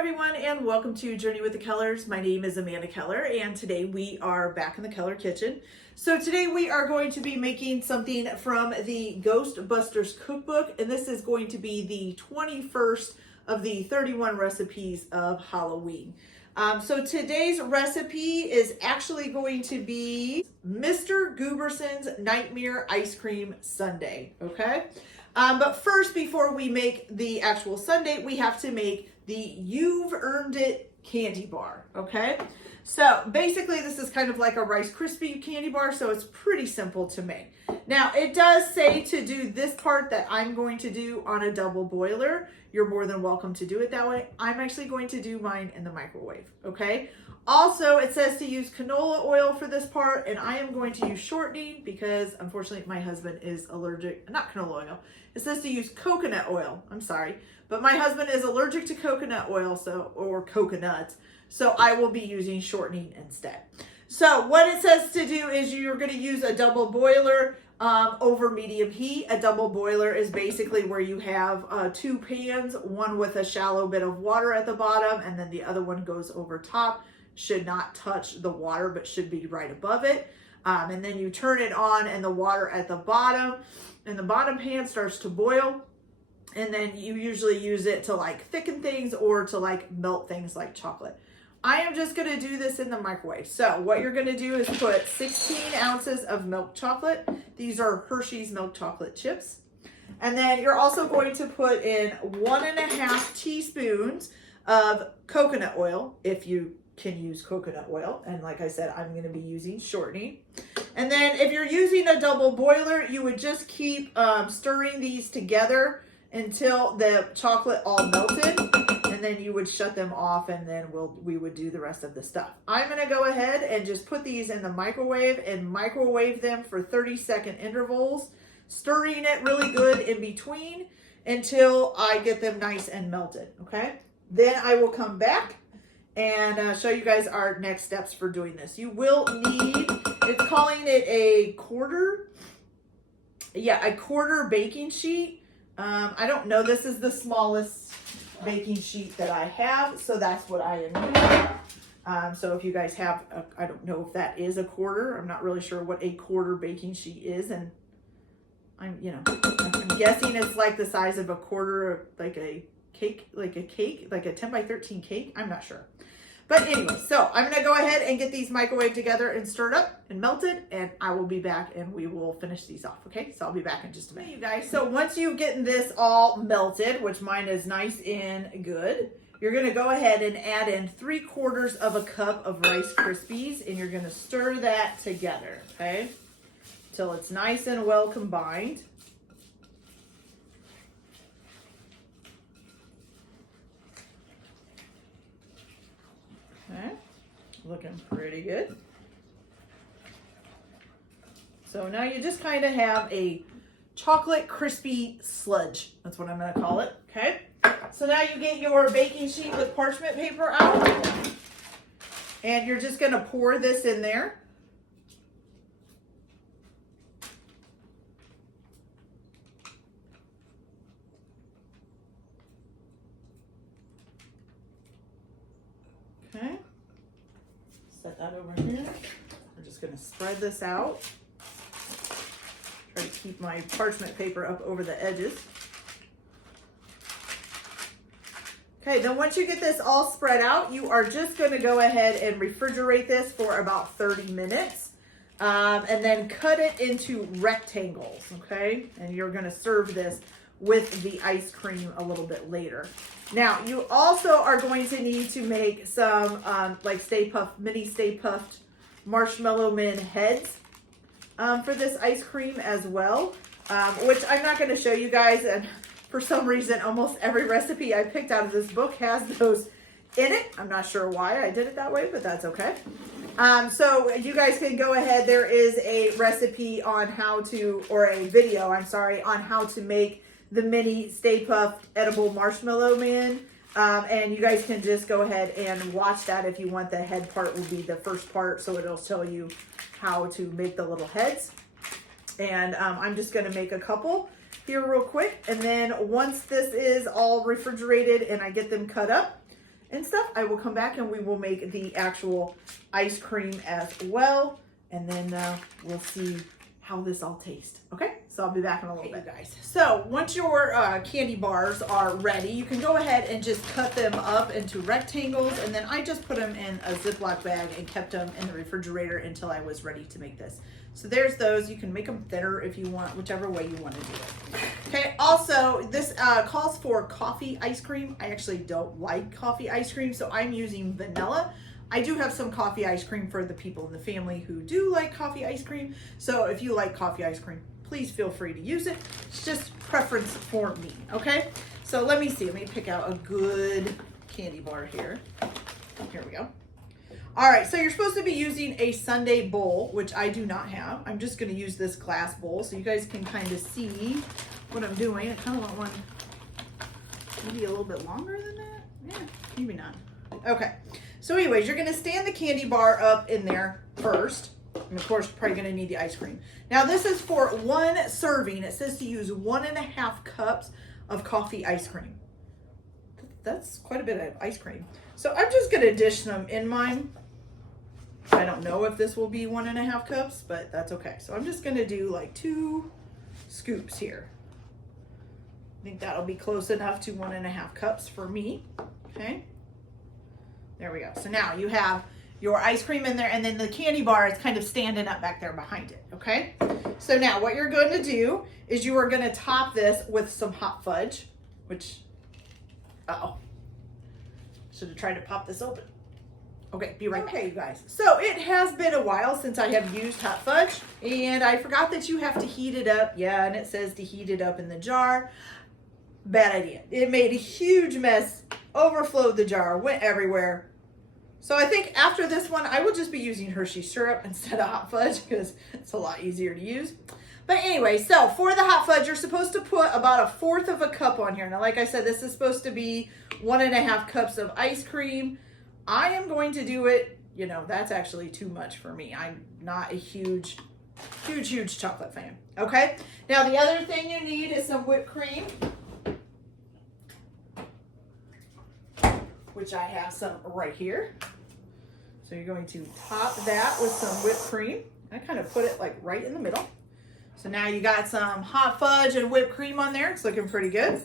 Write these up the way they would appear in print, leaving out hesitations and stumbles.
everyone, and welcome to Journey with the Kellers. My name is Amanda Keller, and today we are back in the Keller kitchen. So today we are going to be making something from the Ghostbusters cookbook, and this is going to be the 21st of the 31 recipes of Halloween. So today's recipe is actually going to be Mr. Gooberson's Nightmare Ice Cream Sundae, okay? But first, before we make the actual sundae, we have to make the You've Earned It candy bar, okay? So basically this is kind of like a Rice Krispie candy bar, so it's pretty simple to make. Now it does say to do this part that I'm going to do on a double boiler. You're more than welcome to do it that way. I'm actually going to do mine in the microwave, okay? Also, it says to use canola oil for this part, and I am going to use shortening because unfortunately my husband is allergic, not canola oil. It says to use coconut oil, I'm sorry, but my husband is allergic to coconut oil, or coconuts, so I will be using shortening instead. So what it says to do is you're going to use a double boiler over medium heat. A double boiler is basically where you have two pans, one with a shallow bit of water at the bottom, and then the other one goes over top. Should not touch the water, but should be right above it. And then you turn it on, and the water at the bottom, and the bottom pan starts to boil. And then you usually use it to like thicken things or to like melt things like chocolate. I am just gonna do this in the microwave. So what you're gonna do is put 16 ounces of milk chocolate. These are Hershey's milk chocolate chips. And then you're also going to put in 1.5 teaspoons of coconut oil, if you can use coconut oil. And like I said, I'm gonna be using shortening. And then if you're using a double boiler, you would just keep stirring these together until the chocolate all melted, and then you would shut them off, and then we would do the rest of the stuff. I'm gonna go ahead and just put these in the microwave and microwave them for 30-second intervals, stirring it really good in between until I get them nice and melted, okay? Then I will come back and show you guys our next steps for doing this. You will need, it's calling it a quarter baking sheet. I don't know, this is the smallest baking sheet that I have, so that's what I am using. So if you guys have, I don't know if that is a quarter. I'm not really sure what a quarter baking sheet is, and I'm guessing it's like the size of a quarter, like a 10 by 13 cake. I'm not sure. But anyway, so I'm gonna go ahead and get these microwaved together and stirred up and melted, and I will be back and we will finish these off, okay? So I'll be back in just a minute, you guys. So once you've gotten this all melted, which mine is nice and good, you're gonna go ahead and add in 3/4 of a cup of Rice Krispies, and you're gonna stir that together, okay? Till it's nice and well combined. Okay, looking pretty good. So now you just kind of have a chocolate crispy sludge. That's what I'm going to call it. Okay. So now you get your baking sheet with parchment paper out, and you're just going to pour this in there. Okay, set that over here. We're just going to spread this out. Try to keep my parchment paper up over the edges. Okay, then once you get this all spread out, you are just going to go ahead and refrigerate this for about 30 minutes. And then cut it into rectangles, okay? And you're going to serve this with the ice cream a little bit later. Now, you also are going to need to make some like mini Stay Puft Marshmallow Man heads for this ice cream as well, which I'm not going to show you guys. And for some reason, almost every recipe I picked out of this book has those in it. I'm not sure why I did it that way, but that's okay. So you guys can go ahead. There is a recipe on how to, or a video, I'm sorry, on how to make the mini Stay Puft edible marshmallow man, and you guys can just go ahead and watch that if you want. The head part will be the first part, so it'll tell you how to make the little heads. And I'm just going to make a couple here real quick, and then once this is all refrigerated and I get them cut up, and stuff, I will come back and we will make the actual ice cream as well. And then we'll see how this all tastes. Okay, so I'll be back in a little bit, guys. So once your candy bars are ready, you can go ahead and just cut them up into rectangles, and then I just put them in a Ziploc bag and kept them in the refrigerator until I was ready to make this. So there's those. You can make them thinner if you want, whichever way you want to do it. Okay, also this calls for coffee ice cream. I actually don't like coffee ice cream, so I'm using vanilla. I do have some coffee ice cream for the people in the family who do like coffee ice cream. So if you like coffee ice cream, please feel free to use it. It's just preference for me, okay? So let me see. Let me pick out a good candy bar here. Here we go. All right, so you're supposed to be using a Sundae bowl, which I do not have. I'm just going to use this glass bowl so you guys can kind of see what I'm doing. I kind of want one maybe a little bit longer than that. Yeah, maybe not. Okay. So anyways, you're going to stand the candy bar up in there first. And of course, you're probably going to need the ice cream. Now this is for 1 serving. It says to use 1.5 cups of coffee ice cream. That's quite a bit of ice cream. So I'm just going to dish them in mine. I don't know if this will be 1.5 cups, but that's okay. So I'm just going to do like 2 scoops here. I think that'll be close enough to 1.5 cups for me. Okay. There we go. So now you have your ice cream in there, and then the candy bar is kind of standing up back there behind it, okay? So now what you're going to do is you are going to top this with some hot fudge, which, uh-oh, should have tried to pop this open. Okay, be right back. Okay, you guys. So it has been a while since I have used hot fudge, and I forgot that you have to heat it up. Yeah, and it says to heat it up in the jar. Bad idea. It made a huge mess, overflowed the jar, went everywhere. So I think after this one, I will just be using Hershey syrup instead of hot fudge because it's a lot easier to use. But anyway, so for the hot fudge, you're supposed to put about 1/4 of a cup on here. Now, like I said, this is supposed to be 1.5 cups of ice cream. I am going to do it, you know, that's actually too much for me. I'm not a huge chocolate fan. Okay. Now, the other thing you need is some whipped cream, which I have some right here. So you're going to top that with some whipped cream. I kind of put it like right in the middle. So now you got some hot fudge and whipped cream on there. It's looking pretty good.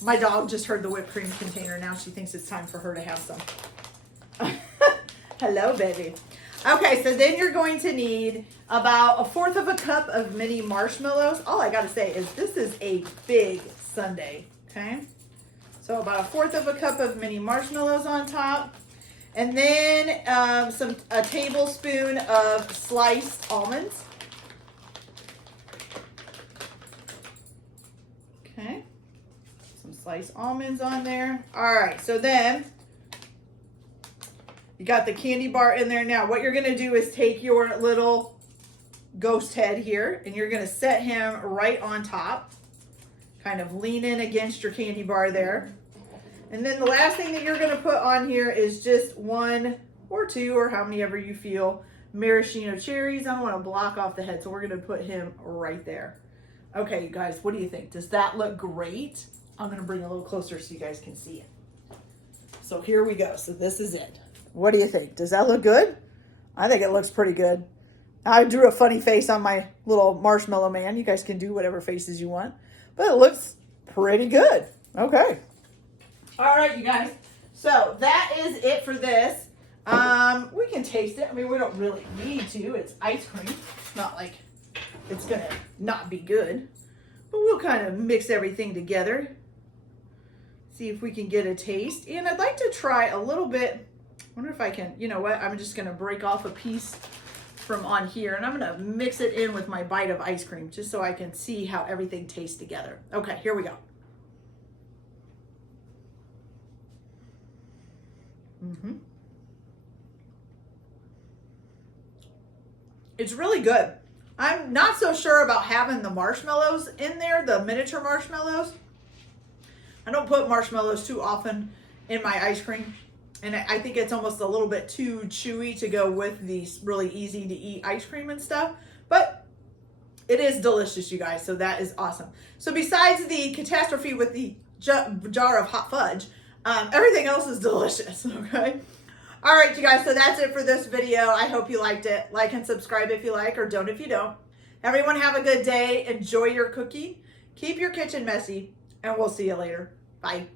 My dog just heard the whipped cream container. Now she thinks it's time for her to have some. Hello, baby. Okay, so then you're going to need about 1/4 of a cup of mini marshmallows. All I got to say is this is a big sundae, okay? So about 1/4 of a cup of mini marshmallows on top. And then a tablespoon of sliced almonds. Okay. Some sliced almonds on there. All right, so then you got the candy bar in there. Now what you're going to do is take your little ghost head here and you're going to set him right on top. Kind of lean in against your candy bar there. And then the last thing that you're going to put on here is just 1 or 2 or how many ever you feel maraschino cherries. I don't want to block off the head, so we're going to put him right there. Okay, you guys, what do you think? Does that look great? I'm going to bring it a little closer so you guys can see it. So here we go. So this is it. What do you think? Does that look good? I think it looks pretty good. I drew a funny face on my little marshmallow man. You guys can do whatever faces you want, but it looks pretty good. Okay. All right, you guys. So that is it for this. We can taste it. I mean, we don't really need to. It's ice cream. It's not like it's going to not be good. But we'll kind of mix everything together. See if we can get a taste. And I'd like to try a little bit. I wonder if I can, you know what? I'm just going to break off a piece from on here. And I'm going to mix it in with my bite of ice cream just so I can see how everything tastes together. Okay, here we go. It's really good. I'm not so sure about having the marshmallows in there, the miniature marshmallows. I don't put marshmallows too often in my ice cream. And I think it's almost a little bit too chewy to go with these really easy to eat ice cream and stuff. But it is delicious, you guys. So that is awesome. So besides the catastrophe with the jar of hot fudge, Everything else is delicious, okay? All right, you guys, so that's it for this video. I hope you liked it. Like and subscribe if you like, or don't if you don't. Everyone have a good day. Enjoy your cooking. Keep your kitchen messy, and we'll see you later. Bye.